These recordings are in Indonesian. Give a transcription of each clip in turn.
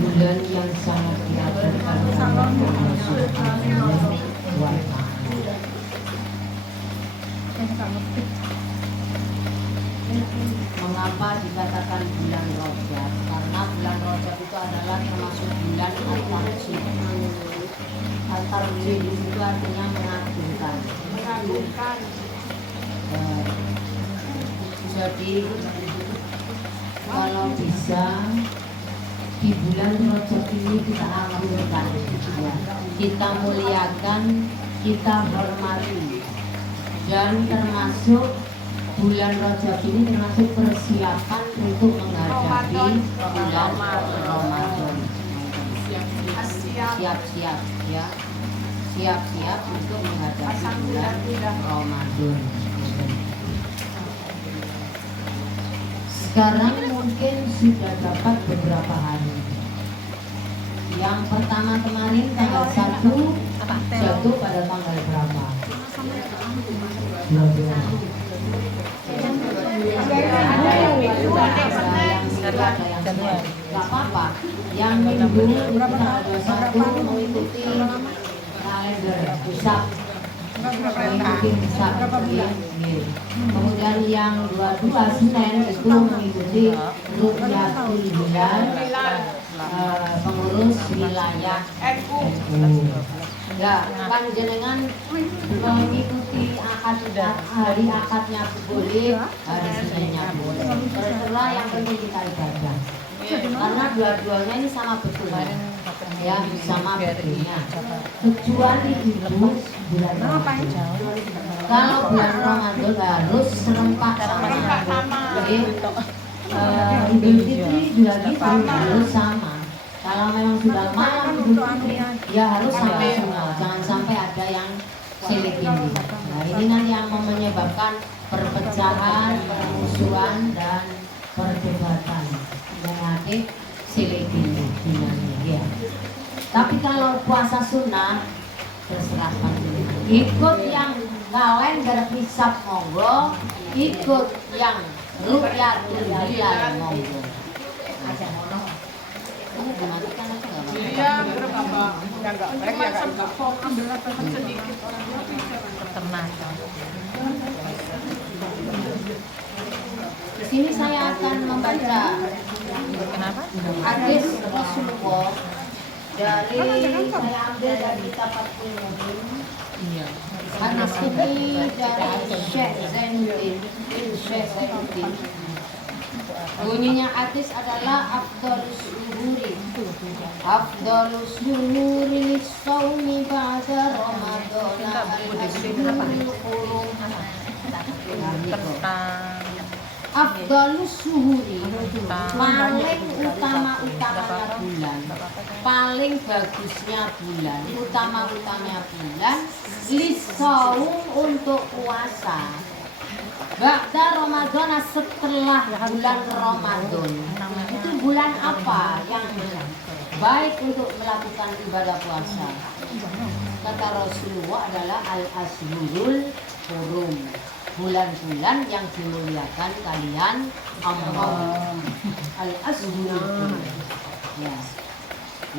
bulan yang sangat diajarkan Allah Subhanahu wa Ta'ala. Mengapa dikatakan bulan Rajab? Karena bulan Rajab itu adalah termasuk bulan At-Tarjih. At-Tarjih itu artinya mengagungkan. Jadi kalau bisa di bulan Rajab ini kita agungkan, ya, kita muliakan, kita hormati, dan termasuk bulan Rajab ini termasuk persiapan untuk menghadapi bulan Ramadan. Siap-siap ya, siap-siap untuk menghadapi bulan Ramadan. Sekarang mungkin sudah dapat beberapa hari. Yang pertama kemarin tanggal 1 jatuh pada tanggal berapa? 12. Gak apa-apa. Yang minggu itu tanggal 21 mengikuti kalender pusat. Kemudian yang 22 Senin itu mengikuti Rukyatul Hilal, pengurus wilayah NU. Ya, panjenengan mengikuti hari akadnya boleh, hari Seninnya boleh. Terserah, yang penting kita ibadah. Karena dua-duanya ini sama betulnya, ya, sama betulnya. Kecuali ibu bulan Ramadan. Kalau bulan Ramadan harus serempak sama. Idul Fitri juga gitu harus sama. Kalau memang sudah malam Idul Fitri, ya harus sama semua. Jangan sampai ada yang selipin. Nah, ini nanti yang menyebabkan perpecahan, permusuhan, dan perdebatan. Mengatik selipin ya. Tapi kalau puasa sunnah terserah panjenengan. Ikut yang kalender hisab monggo, ikut yang Rukyatul Hilal monggo. Aja ngono. Kamu dimatikan aja enggak apa-apa. Iya, berapa? Ya enggak baik ya enggak ambil sedikit orangnya tenang. Di sini saya akan membaca hadis Rasulullah dari saya ambil dari kitab Fathul Mu'in. Iya. Hadis ini dari Syekh Zainuddin. Bunyinya hadis adalah afdhalus syuhuri lis-shaumi ba'da Ramadan al-ashhurul hurum. Afdhalus syuhuri, paling utama-utamanya bulan, paling bagusnya bulan, utama-utamanya bulan, lis-shaum untuk puasa. Ba'da Ramadan, setelah bulan Ramadan. Itu bulan apa yang baik untuk melakukan ibadah puasa? Kata Rasulullah adalah al-ashhurul hurum, bulan-bulan yang dimuliakan kalian Allah. Al-ashhurul hurum. Ya.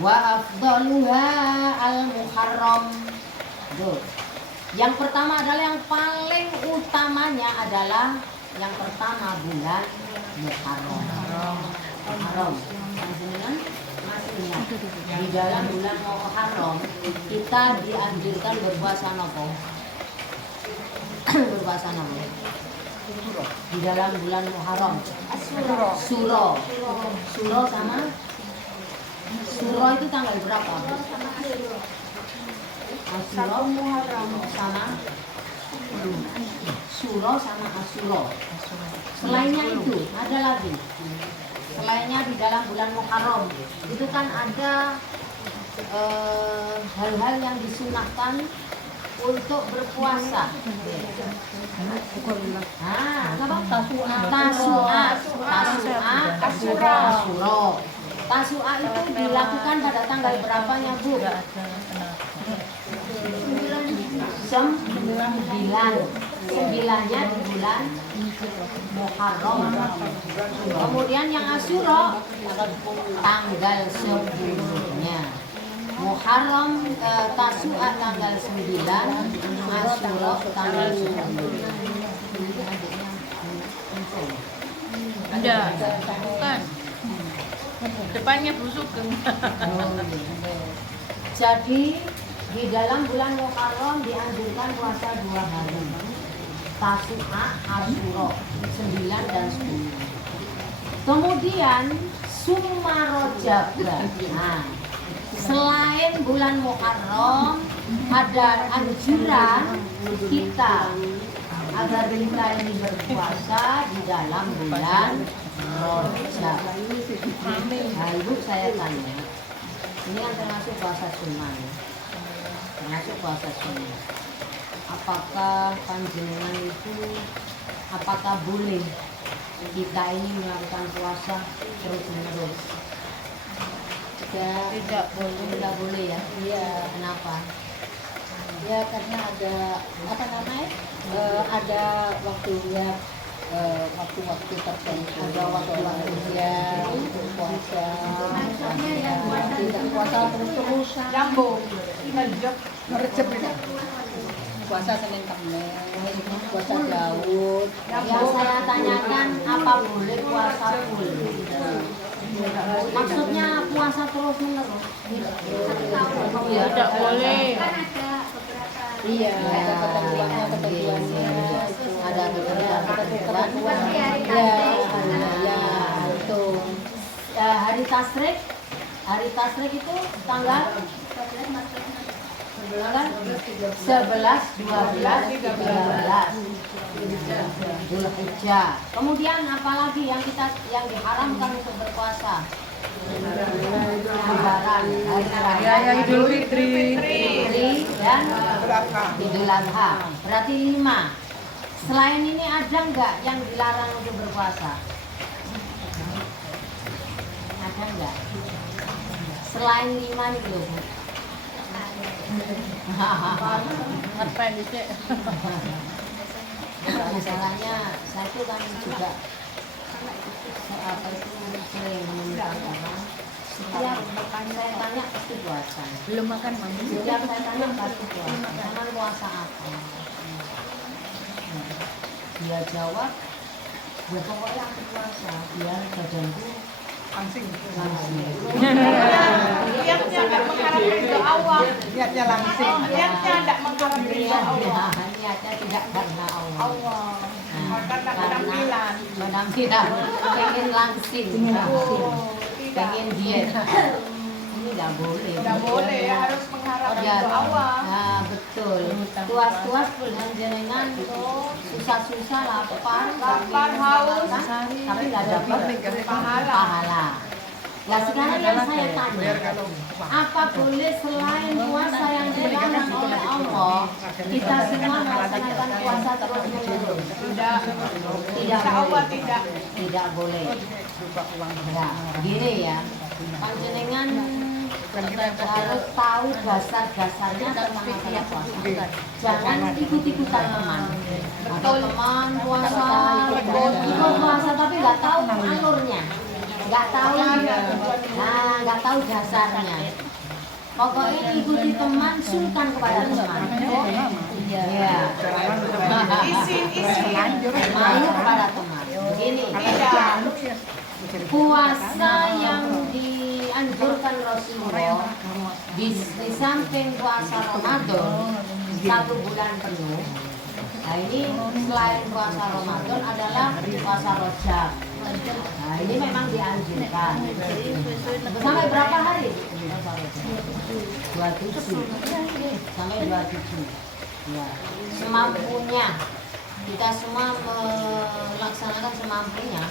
Wa afdaluha al-muharram. Yang pertama adalah, yang paling utamanya adalah yang pertama bulan Muharram. Muharram. Masih ingat? Di dalam bulan Muharram kita dianjurkan berpuasa nopo. Berpuasa nopo. Di dalam bulan Muharram. Suro. Suro sama Suro itu tanggal berapa? Asyura Muharram sama Suro sama Asyura. Selainnya itu ada lagi. Selainnya di dalam bulan Muharram itu kan ada hal-hal yang disunahkan untuk berpuasa. Tasu'a itu dilakukan pada tanggal berapanya, Bu? 9. 9-nya di bulan Muharram. Kemudian yang Asyura tanggal 10-nya. Muharram Tasu'a tanggal 9, Asyura tanggal 10. Enggak, bukan. Depannya busuk. Jadi di dalam bulan Muharram dianjurkan puasa 2 hari. Tasu'a, Asyura 9 dan 10. Kemudian Summa Rajab. Nah, selain bulan Muharram ada anjuran kita agar kita ini berpuasa di dalam bulan Rajab. Nah, Ibu saya tanya, ini kan termasuk puasa sunnah ya? Termasuk puasa sunnah. Apakah panjenengan itu, apakah boleh kita ini melakukan puasa terus menerus? Tidak boleh. Tidak boleh ya? Iya. Kenapa? Ya karena ada apa namanya? Ada waktunya, waktu-waktu tertentu. Ada waktu-waktu ya untuk puasa. Tidak puasa terus-terusan. Jambo, ngejok, merecep ya. Puasa Senin Kamis, puasa Daud. Yang saya tanyakan, apa boleh puasa full? Maksudnya puasa terus menerus? Tidak boleh. Iya, ada ketentuannya. Ada ketentuan. Ya, betul. Hari Tasrik itu tanggal 11, 12, 13 Dzulhijjah. Kemudian apalagi yang diharamkan untuk berpuasa? Lebaran, hari raya Idul Fitri. dan Idul Adha. Berarti 5. Selain ini ada nggak yang dilarang untuk berpuasa? Ada nggak? Selain 5 nih loh. Apa yang dicek? Masalahnya saya itu kan juga apa itu sering menemukan orang setiap saya tanya pasti puasa. Belum makan, Mami. Setiap saya tanya pasti puasa. Karena puasa apa? Dia jawab, ya pokoknya aku puasa biar badanku Langsing. langsing. Niatnya nggak mengharapkan ridho Allah. Niatnya langsing. Niatnya tidak mengharapkan ridho Allah. Niatnya tidak karena Allah. Allah. Nah, Karena penampilan. penampilan pengen langsing, Oh, tidak. pengen diet. Ini nggak boleh. Tidak boleh, harus mengharapkan Ya, ridho Allah. nah, betul. Tuas-tuas dengan susah-susah lapar, haus, tapi nggak dapat pahala. pahala. Nah sekarang yang saya tanya, apa boleh selain puasa yang dilarang oleh Allah, kita semua melaksanakan puasa terus menerus? Tidak. Tidak Insya Allah boleh. tidak. Tidak boleh. Ya, gini ya, panjenengan harus tahu dasar-dasarnya tentang masalah puasa. Jangan ikut-ikutan teman. Ada teman puasa, ikut puasa tapi nggak tahu alurnya, nggak tahu, nggak tahu dasarnya. Pokoknya ikuti teman, sungkan kepada teman. Iya. Isin. Malu kepada teman. Begini. Puasa yang dianjurkan Rasulullah di samping puasa Ramadan 1 bulan penuh. Nah ini selain puasa Ramadan adalah puasa Rajab. Nah ini memang dianjurkan. Sampai berapa hari? Puasa Rajab? 27 sampai 27. Ya, semampunya. Kita semua melaksanakan semampunya.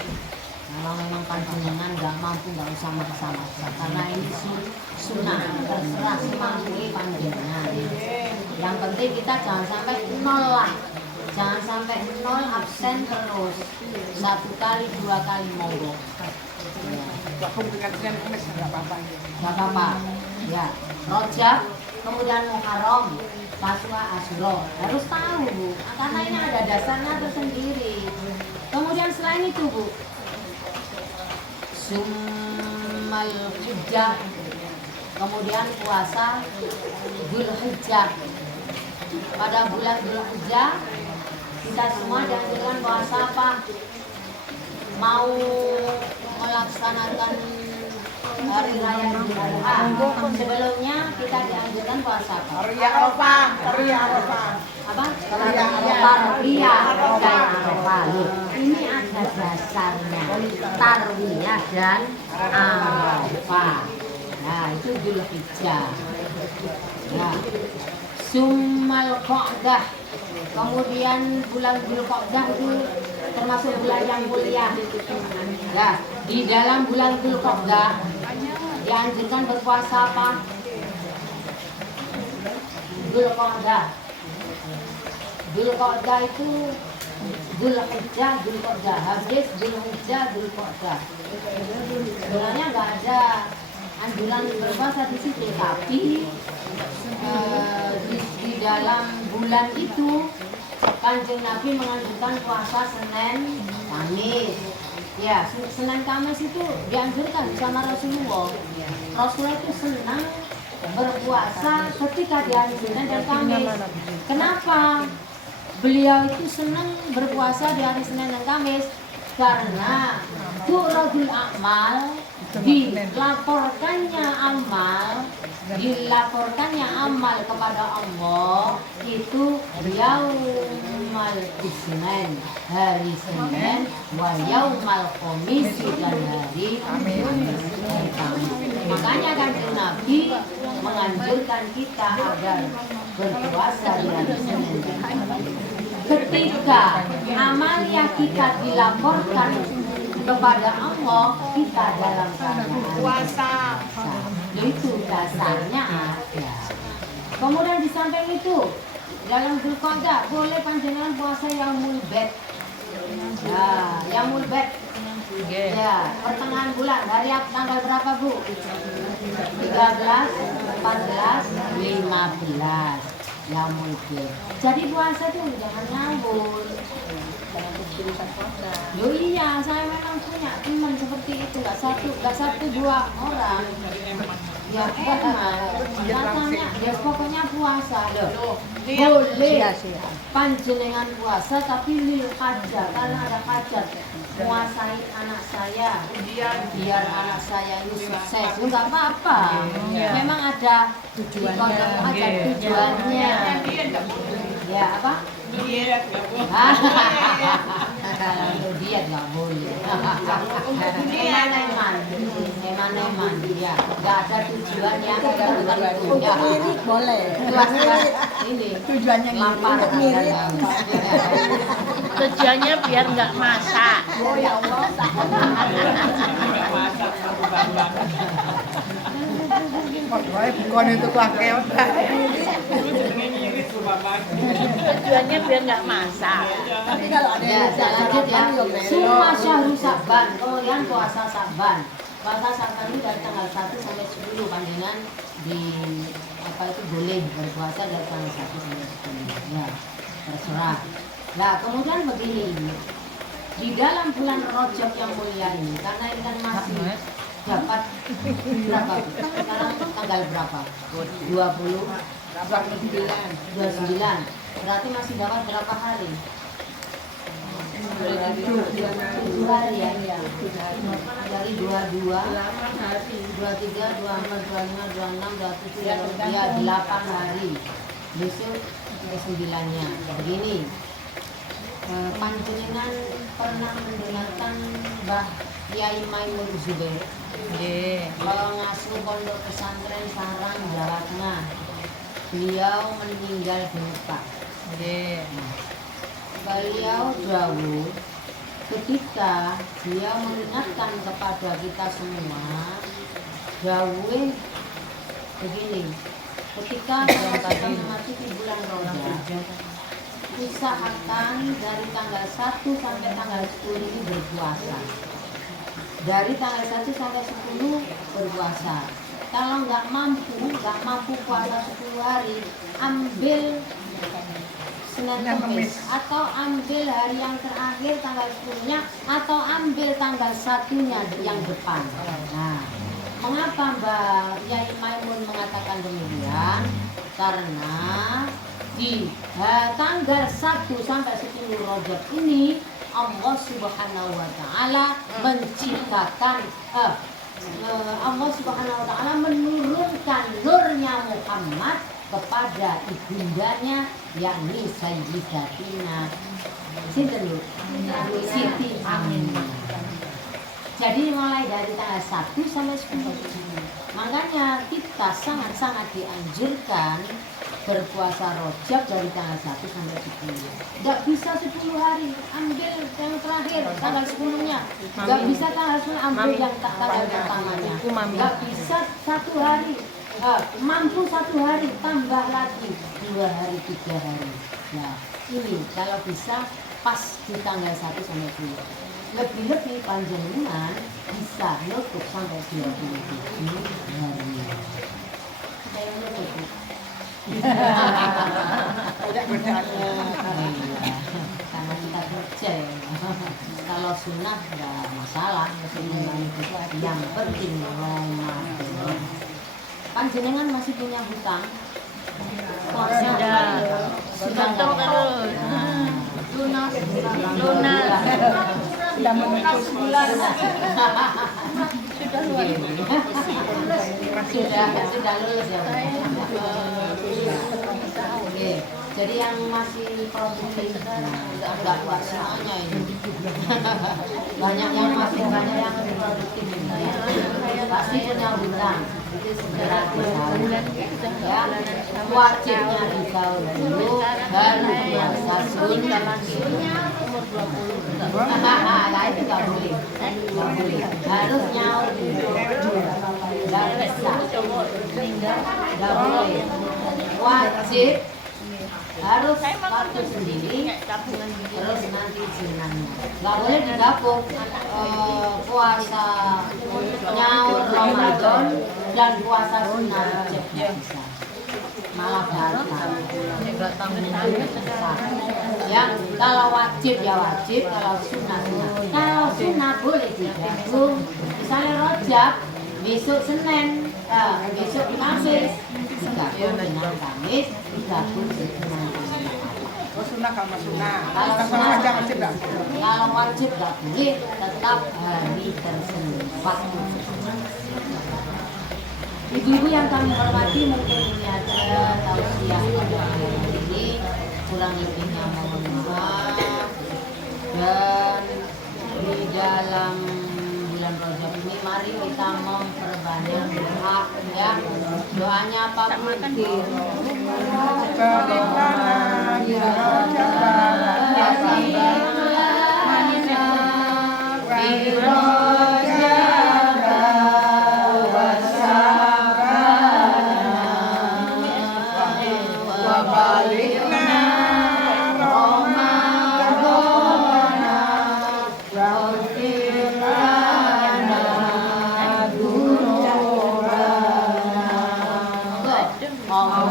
Kalau memang panjenengan nggak mampu, nggak usah maksa-maksa, karena ini sunnah, terserah semampu panjenengan. Yang penting kita jangan sampai nol lah, jangan sampai nol, absen terus, 1 kali 2 kali monggo. Nggak apa-apa. Ya, Rajab, kemudian Muharram, Taswa Asyura. Harus tahu Bu, karena ini ada dasarnya tersendiri. Kemudian selain itu Bu, Summal Hijjah, kemudian puasa Dzulhijjah. Pada bulan Dzulhijjah kita semua dianjurkan puasa apa? Mau melaksanakan hari raya Idul Adha. Sebelumnya kita dianjurkan puasa apa? Hari Arafah, hari Arafah. Apa? Tarwiyah. Dan Arafah. Ini ada dasarnya. Tarwiyah dan Arafah. Nah, itu Dzulhijjah. Nah, Summal Qa'dah. Kemudian bulan Dzulqa'dah itu termasuk bulan yang mulia. Ya, di dalam bulan Dzulqa'dah dianjurkan berpuasa apa? Dzulqa'dah. Dzulqa'dah itu Dzulhijjah, Dzulqa'dah. Habis Dzulhijjah, Dzulqa'dah. Sebenarnya nggak ada anjuran berpuasa di situ, tapi di dalam bulan itu Kanjeng Nabi menganjurkan puasa Senin, Kamis. Ya, Senin Kamis itu dianjurkan sama Rasulullah. Rasulullah itu senang berpuasa ketika di hari Senin dan Kamis. Kenapa? Beliau itu senang berpuasa di hari Senin dan Kamis karena tu'radul a'mal, dilaporkannya amal kepada Allah itu yaumal isnin, hari Senin, wa yaumal khamis, dan hari Kamis. Makanya Kanjeng Nabi menganjurkan kita agar berpuasa di hari Senin dan Kamis. Ketika amalia kita dilaporkan kepada Allah, kita dalam keadaan Puasa. itu dasarnya ada. Kemudian di samping itu dalam Dzulqa'dah boleh panjenengan puasa Yaumul Bid. Ya, Yaumul Bid. Ya, pertengahan bulan dari tanggal berapa Bu? 13, 14, 15. Yaumul Bid. Jadi puasa tuh jangan ngawur. Loh iya, saya memang punya teman seperti itu, nggak satu dua orang. Ya katanya, ya pokoknya puasa loh. Boleh panjenengan puasa tapi lil hajat, karena ada hajat. Puasai anak saya, biar anak saya ini sukses. Enggak apa-apa. Memang ada tujuannya. Ya apa? Diet nggak boleh. Kalau diet nggak boleh. Eman-eman, ya. Nggak ada tujuan yang tertentu. Ya. boleh. Ini Tujuannya lapar. Tujuannya biar nggak masak. Oh ya Allah. Bukan itu kekeot. Tujuannya biar nggak masak. Tapi kalau ada Ya, yang saya lanjut ya. sarapan, Semua Syahrul Sa'ban, kemudian puasa Sa'ban. Puasa Sa'ban ini dari tanggal 1 sampai 10 panjenengan di apa itu boleh berpuasa dari tanggal 1 sampai 10. Ya, terserah. Nah, kemudian begini. Di dalam bulan Rajab yang mulia ini, karena ini kan masih dapat berapa? Sekarang tanggal berapa? 20, 29. Berarti masih dapat berapa hari? 7 hari ya. Dari 22, 23, 24, 25, 26, 27, ya 8 hari. Besok ke-9-nya. Begini. Panjenengan pernah mendengarkan Mbah Kiai Maimun Zubair? Kalau ngasuh pondok pesantren Sarang, Jawa Tengah. Beliau meninggal di Mekah. Beliau dawuh ketika beliau mengingatkan kepada kita semua, dawuh begini, ketika kita memasuki bulan Rajab, usahakan dari tanggal 1 sampai tanggal 10 ini berpuasa. Dari tanggal 1 sampai 10 berpuasa. kalau nggak mampu puasa 10 hari, ambil Senin Kemis atau ambil hari yang terakhir tanggal 10-nya atau ambil tanggal 1-nya yang depan. Nah, mengapa Mbak Yai Maimun mengatakan demikian? Karena di tanggal 1 sampai 10 Rajab ini Allah Subhanahu wa taala menciptakan Allah Subhanahu wa taala menurunkan nurnya Muhammad kepada ibundanya yakni Sayyidatina Siti Aminah. Jadi mulai dari tanggal 1 sampai 10. Makanya kita sangat-sangat dianjurkan berpuasa Rajab dari tanggal 1 sampai 10. Enggak bisa 10 hari, ambil yang terakhir tanggal 10-nya. Enggak bisa tanggal 10 ambil yang tanggal pertamanya. Enggak bisa 1 hari. Mampu 1 hari, tambah lagi 2 hari, 3 hari. Nah, ini kalau bisa pas di tanggal 1 sampai 10. Lebih-lebih panjenengan bisa nutup sampai 27 hari. Ada yang nutup? Tidak berdaan. Iya, karena kita kerja ya. Kalau sunnah nggak masalah, yang penting Ramadan. Panjenengan masih punya hutang? Sudah terus. Lunas. Sudah menuju sebulan. Sudah lulus ya. Oke. Jadi yang masih produktif enggak kuat semuanya ini. Banyak yang produktif ini. Pasti punya hutang. Itu segera disaur. Ya, wajibnya disaur dulu, baru puasa sunnah. Nah itu nggak boleh, harus nyaur dulu, nggak bisa, nggak boleh, wajib harus waktu sendiri, terus nanti jenangnya, nggak boleh digabung puasa nyaur Ramadan dan puasa sunnah Rajab nggak bisa. Malah batal. Ya, kalau wajib ya wajib, kalau sunnah sunnah. Kalau sunnah boleh digabung. Misalnya Rajab, besok Senin, besok Kamis, digabung dengan Kamis, digabung dengan Jumat. Oh sunnah sama sunnah. Kalau Sama sunnah, aja wajib lah. kalau wajib nggak boleh, tetap hari tersempat. Ibu-ibu yang kami hormati, mungkin ini aja tausiah pada ini, kurang lebihnya mohon maaf. Dan di dalam bulan Rajab ini mari kita memperbanyak doa ya. Doanya Pak Mudin. Allah